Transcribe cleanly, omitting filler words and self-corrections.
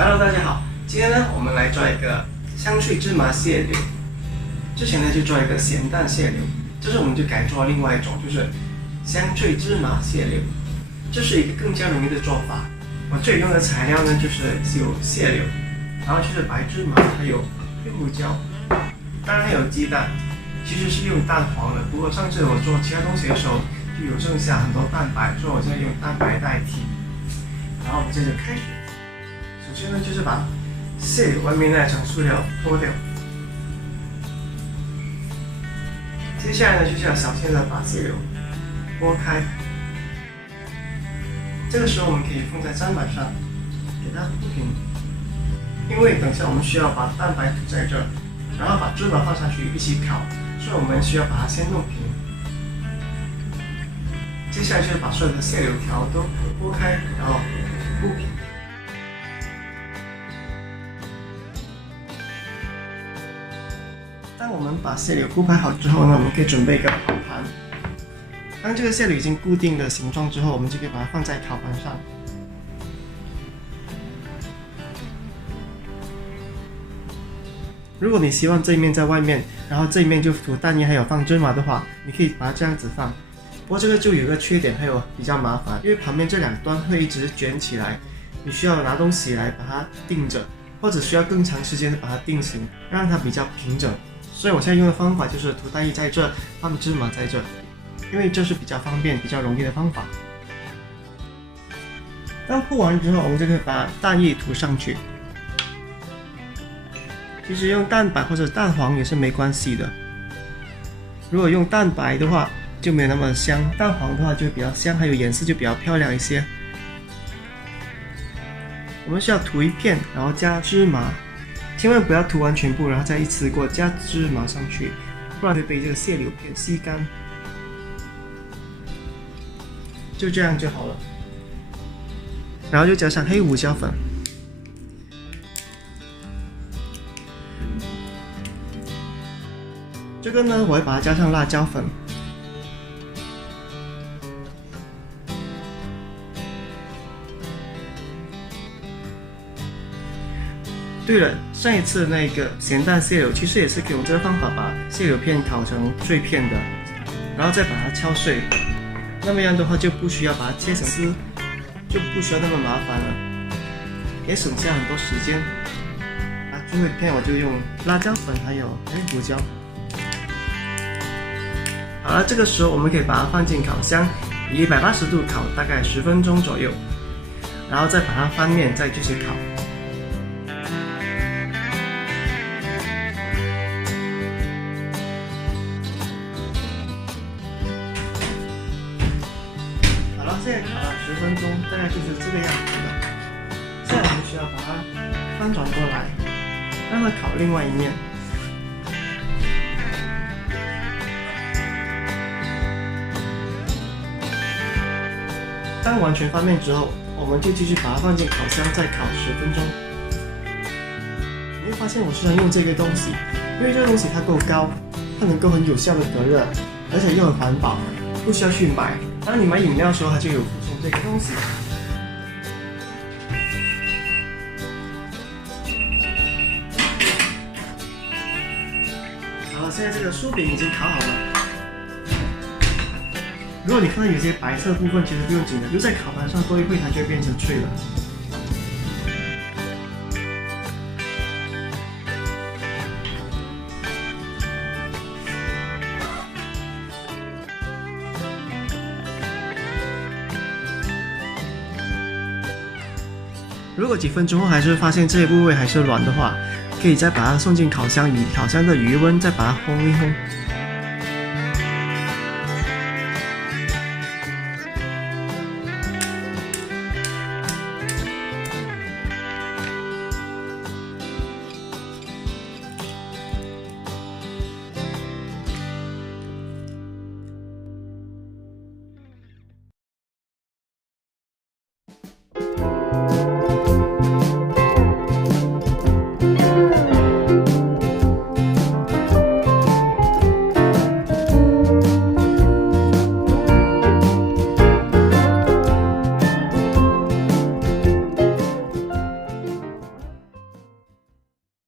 Hello， 大家好，今天呢，我们来做一个香脆芝麻蟹柳。之前呢就做一个咸蛋蟹柳，这次我们就改做另外一种，就是香脆芝麻蟹柳。这是一个更加容易的做法。我这里用的材料呢，就是有蟹柳，然后就是白芝麻，还有黑胡椒，当然还有鸡蛋。其实是用蛋黄的，不过上次我做其他东西的时候就有剩下很多蛋白，所以我现在用蛋白代替。然后我们接着开始。首先呢，就是把蟹柳外面那层塑料脱掉。接下来呢，就是要小心的把蟹柳剥开。这个时候我们可以放在砧板上，给它铺平。因为等下我们需要把蛋白涂在这儿，然后把芝麻放上去一起烤，所以我们需要把它先弄平。接下来就是把所有的蟹柳条都剥开，然后铺平。当我们把蟹柳铺排好之后呢，我们可以准备一个烤盘。当这个蟹柳已经固定的形状之后，我们就可以把它放在烤盘上。如果你希望这一面在外面，然后这一面就涂蛋液还有放芝麻的话，你可以把它这样子放。不过这个就有个缺点，还有比较麻烦，因为旁边这两端会一直卷起来，你需要拿东西来把它定着，或者需要更长时间的把它定型，让它比较平整。所以我现在用的方法就是涂蛋液在这，放芝麻在这，因为这是比较方便、比较容易的方法。当铺完之后，我们就可以把蛋液涂上去。其实用蛋白或者蛋黄也是没关系的。如果用蛋白的话就没有那么香，蛋黄的话就比较香，还有颜色就比较漂亮一些。我们需要涂一片，然后加芝麻，千万不要涂完全部，然后再一次过加芝麻上去，不然会被这个蟹柳片吸干。就这样就好了。然后就加上黑胡椒粉。这个呢，我会把它加上辣椒粉。对了，上一次那个咸蛋蟹柳，其实也是可以用这个方法把蟹柳片烤成碎片的，然后再把它敲碎。那么样的话就不需要把它切成丝，就不需要那么麻烦了，也省下很多时间。最后一片我就用辣椒粉还有黑胡椒。好了，这个时候我们可以把它放进烤箱，以180度烤大概10分钟左右，然后再把它翻面，再继续烤。好了，现在烤了10分钟，大概就是这个样子的。现在我们需要把它翻转过来，让它烤另外一面。当完全翻面之后，我们就继续把它放进烤箱，再烤10分钟。你会发现我时常用这个东西，因为这个东西它够高，它能够很有效的隔热，而且又很环保，不需要去买。当你买饮料的时候，它就有附送这个东西。好了，现在这个酥饼已经烤好了。如果你看到有些白色部分，其实不用紧的，就在烤盘上过一会，它就会变成脆了。如果几分钟后还是发现这些部位还是软的话，可以再把它送进烤箱，以烤箱的余温再把它烘一烘。